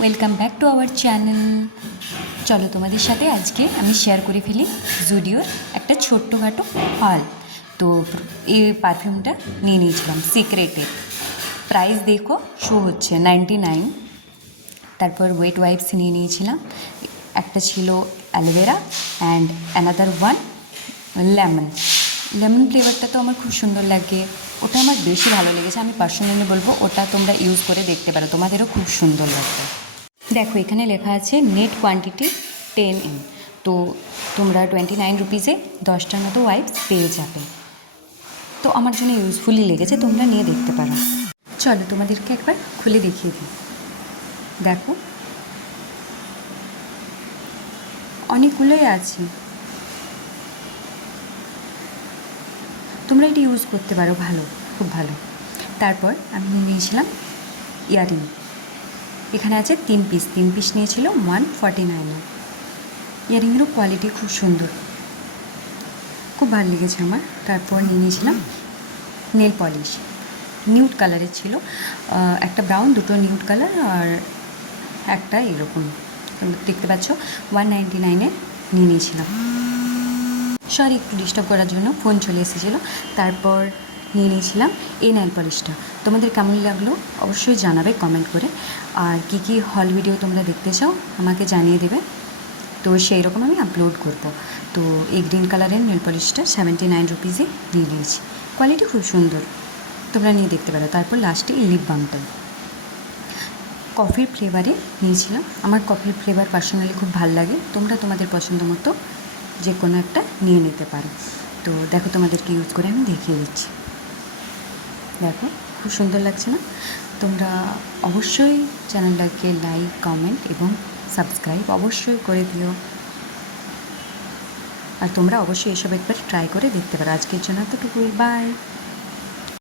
Welcome back to our channel. চলো তোমাদের সাথে আজকে আমি শেয়ার করে ফেলি জুডিওর একটা ছোট্টখাটো হল। তো এই পারফিউমটা নিয়ে নিয়েছিলাম সিক্রেটের। প্রাইস দেখো শো হচ্ছে 99। তারপর ওয়েট ওয়াইপস নিয়ে নিয়েছিলাম, একটা ছিল aloe vera and another one lemon. Lemon ফ্লেভারটা তো আমার খুব সুন্দর লাগে, ওটা আমার বেশি ভালো লেগেছে। আমি পার্সোনালি বলবো ওটা তোমরা ইউজ করে দেখতে পারো, তোমাদেরও খুব সুন্দর লাগবে। দেখো এখানে লেখা আছে নেট কোয়ান্টিটি 10 ml, তো তোমরা 29 রুপিসে 10টার মতো ওয়াইপস পেয়ে যাবে। তো আমার জন্য ইউজফুলি লেগেছে, তোমরা নিয়ে দেখতে পারো। চলো তোমাদেরকে একবার খুলে দেখিয়ে দিই। দেখো অনেকগুলোই আছে, তোমরা এটি ইউজ করতে পারো, ভালো, খুব ভালো। তারপর আমি নিয়ে নিয়েছিলাম ইয়ারিং। এখানে আছে 3 পিস নিয়েছিল 149। ইয়ারিংয়েরও কোয়ালিটি খুব সুন্দর, খুব ভালো লেগেছে আমার। তারপর নিয়ে নিয়েছিলাম নেল পলিশ, নিউড কালারের ছিল, একটা ব্রাউন, দুটো নিউড কালার আর একটা এরকম দেখতে পাচ্ছ 199-এ নিয়ে নিয়েছিলাম। সরি একটু ডিস্টার্ব করার জন্য ফোন চলে এসেছিলো। তারপর নিয়ে নিয়েছিলাম এই নেল পলিশটা। তোমাদের কেমন লাগলো অবশ্যই জানাবে কমেন্ট করে, আর কী কী হল ভিডিও তোমরা দেখতে চাও আমাকে জানিয়ে দেবে, তো সেই রকম আমি আপলোড করব। তো এই গ্রিন কালারের নেল পলিশটা 79 রুপিসে নিয়ে নিয়েছি, কোয়ালিটি খুব সুন্দর, তোমরা নিয়ে দেখতে পারো। তারপর লাস্টে এই লিপ বামটাই কফির ফ্লেভারে নিয়েছিলাম। আমার কফির ফ্লেভার পার্সোনালি খুব ভালো লাগে, তোমরা তোমাদের পছন্দ মতো যে কোনো একটা নিয়ে নিতে পারো। তো দেখো তোমাদেরকে ইউজ করে আমি দেখিয়ে দিচ্ছি। দেখো খুব সুন্দর লাগছে না? তোমরা অবশ্যই চ্যানেলটাকে লাইক, কমেন্ট এবং সাবস্ক্রাইব অবশ্যই করে দিও, আর তোমরা অবশ্যই এসব একবার ট্রাই করে দেখতে পারো। আজকের জন্য এতটুকুই, বাই।